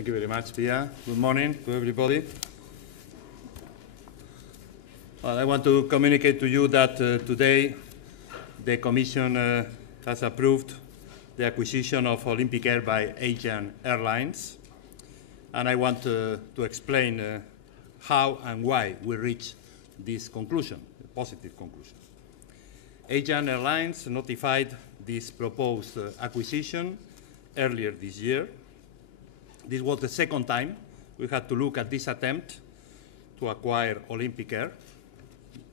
Thank you very much, Pia. Good morning to everybody. Well, I want to communicate to you that today the Commission has approved the acquisition of Olympic Air by Aegean Airlines. And I want to explain how and why we reached this conclusion, a positive conclusion. Aegean Airlines notified this proposed acquisition earlier this year. This was the second time we had to look at this attempt to acquire Olympic Air.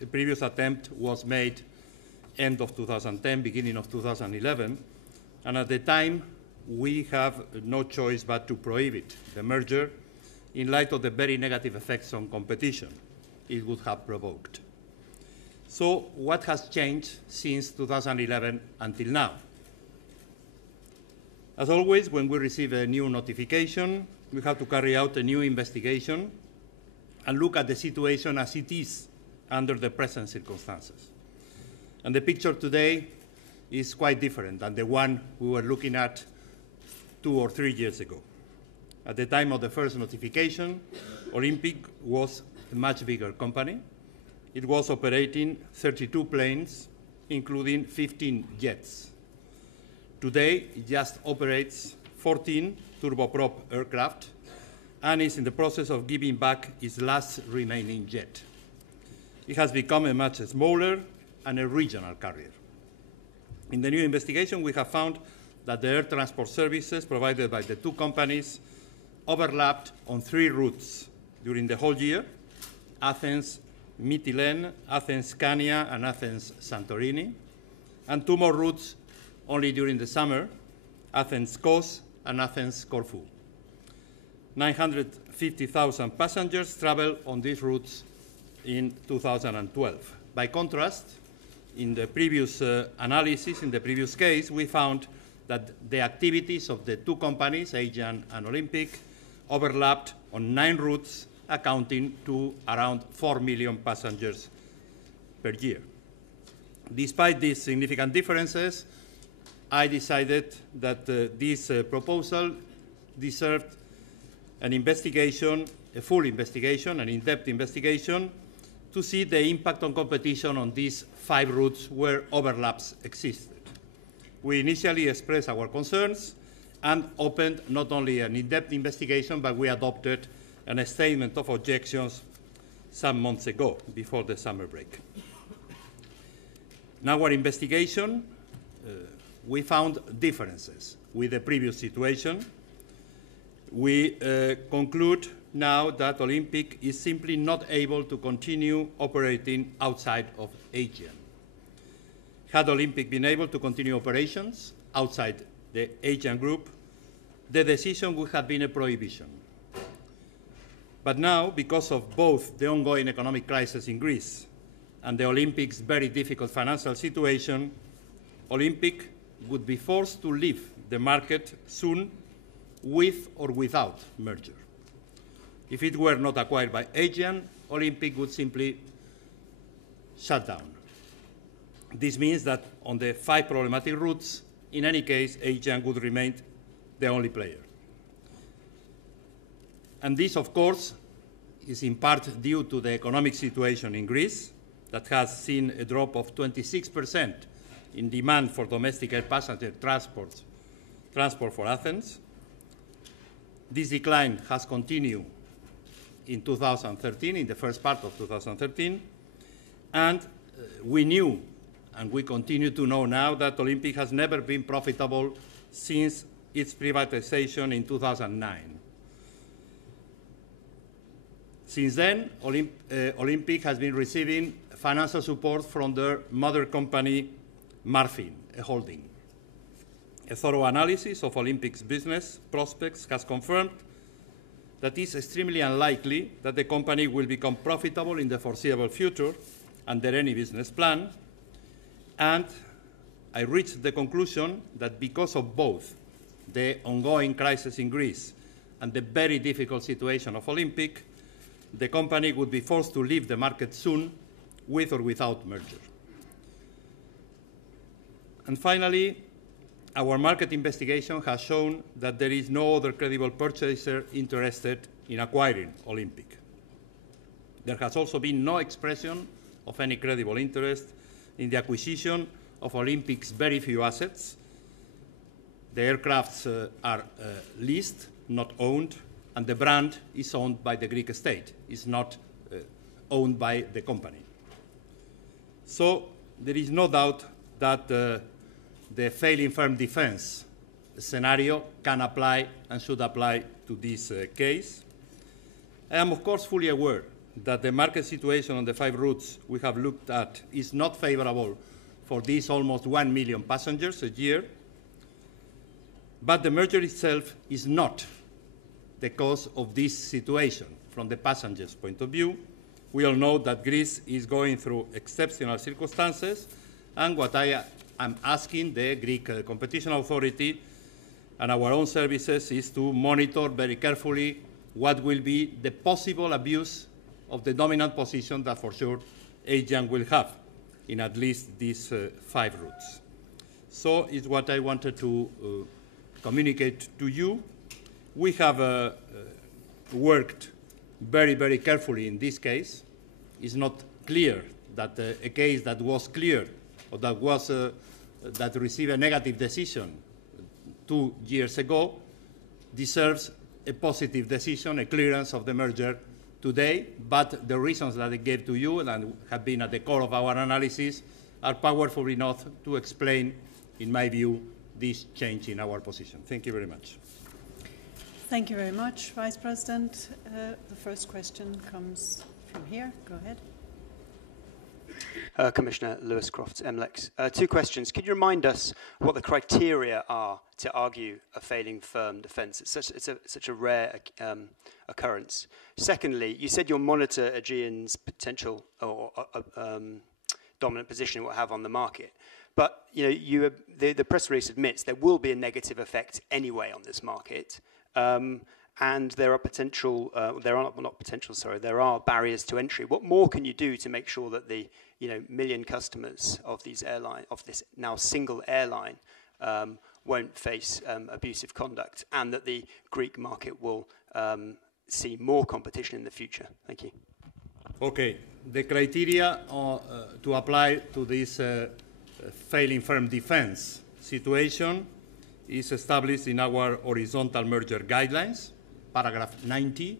The previous attempt was made end of 2010, beginning of 2011, and at the time we have no choice but to prohibit the merger in light of the very negative effects on competition it would have provoked. So what has changed since 2011 until now? As always, when we receive a new notification, we have to carry out a new investigation and look at the situation as it is under the present circumstances. And the picture today is quite different than the one we were looking at 2 or 3 years ago. At the time of the first notification, Olympic was a much bigger company. It was operating 32 planes, including 15 jets. Today, it just operates 14 turboprop aircraft and is in the process of giving back its last remaining jet. It has become a much smaller and a regional carrier. In the new investigation, we have found that the air transport services provided by the two companies overlapped on 3 routes during the whole year: Athens Mytilene, Athens Scania, and Athens Santorini, and 2 more routes only during the summer: Athens Kos and Athens Corfu. 950,000 passengers travel on these routes in 2012. By contrast, in the previous analysis, in the previous case, we found that the activities of the two companies, Aegean and Olympic, overlapped on 9 routes, accounting to around 4 million passengers per year. Despite these significant differences, I decided that this proposal deserved an investigation, a full investigation, an in-depth investigation, to see the impact on competition on these 5 routes where overlaps existed. We initially expressed our concerns and opened not only an in-depth investigation, but we adopted a statement of objections some months ago, before the summer break. In our investigation, we found differences with the previous situation. We conclude now that Olympic is simply not able to continue operating outside of Aegean. Had Olympic been able to continue operations outside the Aegean group, the decision would have been a prohibition. But now, because of both the ongoing economic crisis in Greece and the Olympics' very difficult financial situation, Olympic would be forced to leave the market soon, with or without merger. If it were not acquired by Aegean, Olympic would simply shut down. This means that on the 5 problematic routes, in any case, Aegean would remain the only player. And this, of course, is in part due to the economic situation in Greece that has seen a drop of 26% in demand for domestic air passenger transport for Athens. This decline has continued in 2013, in the first part of 2013, and we knew, and we continue to know now, that Olympic has never been profitable since its privatization in 2009. Since then, Olympic has been receiving financial support from their mother company, Marfin, a holding. A thorough analysis of Olympic's business prospects has confirmed that it's extremely unlikely that the company will become profitable in the foreseeable future under any business plan. And I reached the conclusion that because of both the ongoing crisis in Greece and the very difficult situation of Olympic, the company would be forced to leave the market soon, with or without merger. And finally, our market investigation has shown that there is no other credible purchaser interested in acquiring Olympic. There has also been no expression of any credible interest in the acquisition of Olympic's very few assets. The aircrafts are leased, not owned, and the brand is owned by the Greek state. It's not owned by the company. So there is no doubt that the failing firm defense scenario can apply and should apply to this case. I am, of course, fully aware that the market situation on the 5 routes we have looked at is not favorable for these almost 1 million passengers a year, but the merger itself is not the cause of this situation. From the passengers' point of view, we all know that Greece is going through exceptional circumstances, and what I am asking the Greek Competition Authority and our own services is to monitor very carefully what will be the possible abuse of the dominant position that for sure Aegean will have in at least these 5 routes. So it's what I wanted to communicate to you. We have worked very, very carefully in this case. It's not clear that a case that was clear or that was that received a negative decision 2 years ago deserves a positive decision, a clearance of the merger today, but the reasons that I gave to you and have been at the core of our analysis are powerful enough to explain, in my view, this change in our position. Thank you very much. Thank you very much, Vice President. The first question comes from here. Go ahead. Commissioner Lewis Crofts, MLEX. 2 questions. Could you remind us what the criteria are to argue a failing firm defence? It's such a rare occurrence. Secondly, you said you'll monitor Aegean's potential or dominant position it will have on the market. But the press release admits there will be a negative effect anyway on this market. And there are there are barriers to entry. What more can you do to make sure that the million customers of this now single airline won't face abusive conduct, and that the Greek market will see more competition in the future? Thank you. Okay, the criteria to apply to this failing firm defense situation is established in our horizontal merger guidelines, paragraph 90.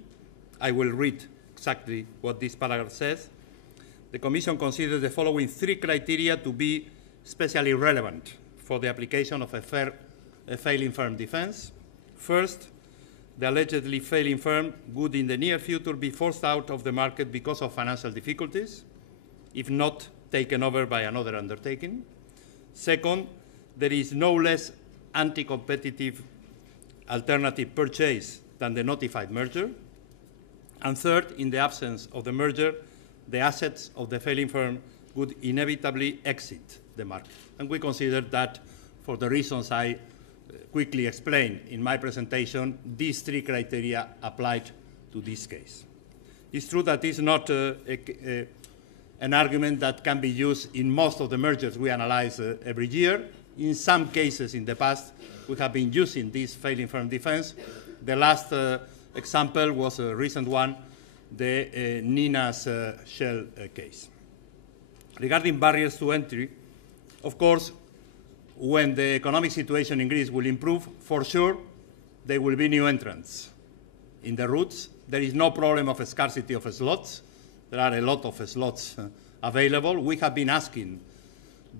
I will read exactly what this paragraph says. The Commission considers the following 3 criteria to be especially relevant for the application of a failing firm defense. First, the allegedly failing firm would in the near future be forced out of the market because of financial difficulties, if not taken over by another undertaking. Second, there is no less anti-competitive alternative purchase than the notified merger. And third, in the absence of the merger, the assets of the failing firm would inevitably exit the market. And we consider that, for the reasons I quickly explained in my presentation, these 3 criteria applied to this case. It's true that it's not an argument that can be used in most of the mergers we analyze every year. In some cases in the past, we have been using this failing firm defense. The last example was a recent one, the Nina's Shell case. Regarding barriers to entry, of course, when the economic situation in Greece will improve, for sure, there will be new entrants in the routes. There is no problem of a scarcity of slots. There are a lot of slots available. We have been asking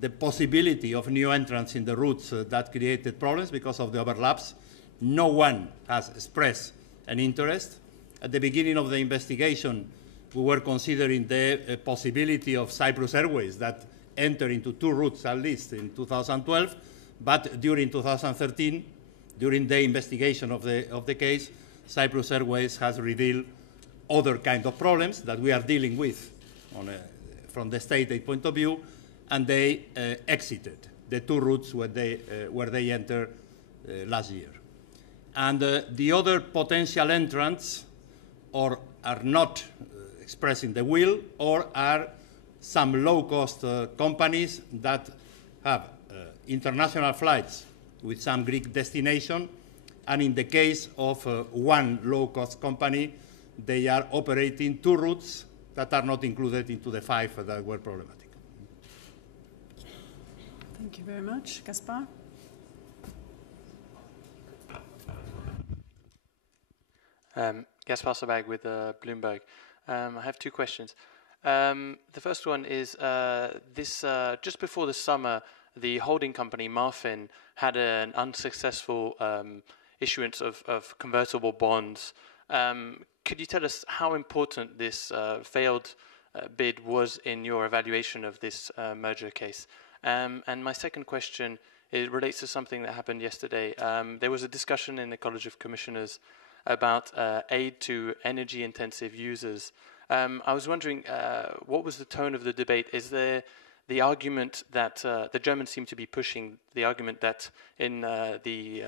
the possibility of new entrants in the routes that created problems because of the overlaps. No one has expressed an interest. At the beginning of the investigation, we were considering the possibility of Cyprus Airways that entered into 2 routes at least in 2012, but during 2013, during the investigation of the case, Cyprus Airways has revealed other kind of problems that we are dealing with from the state aid point of view, and they exited the 2 routes where they entered last year. And the other potential entrants or are not expressing the will, or are some low-cost companies that have international flights with some Greek destination. And in the case of one low-cost company, they are operating 2 routes that are not included into the 5 that were problematic. Thank you very much. Gaspar? Gaspar Sabag with Bloomberg. I have 2 questions. The first one is just before the summer, the holding company Marfin had an unsuccessful issuance of convertible bonds. Could you tell us how important this failed bid was in your evaluation of this merger case? And my second question, it relates to something that happened yesterday. There was a discussion in the College of Commissioners about aid to energy-intensive users. I was wondering, what was the tone of the debate? Is there the argument that the Germans seem to be pushing, the argument that in the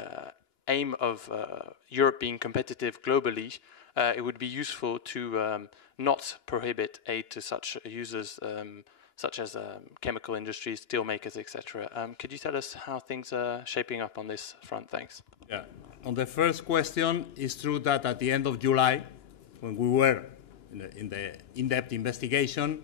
aim of Europe being competitive globally, it would be useful to not prohibit aid to such users, such as chemical industries, steel makers, etc. Could you tell us how things are shaping up on this front? Thanks. Yeah. On the first question, it's true that at the end of July, when we were in the in-depth investigation,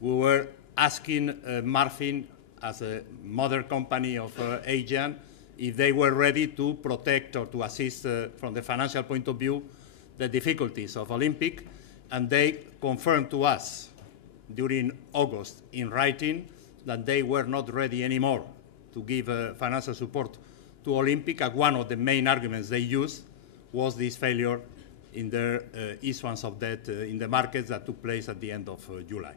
we were asking Marfin, as a mother company of Aegean, if they were ready to protect or to assist from the financial point of view the difficulties of Olympic, and they confirmed to us during August in writing that they were not ready anymore to give financial support to Olympic, and one of the main arguments they used was this failure in their issuance of debt in the markets that took place at the end of July.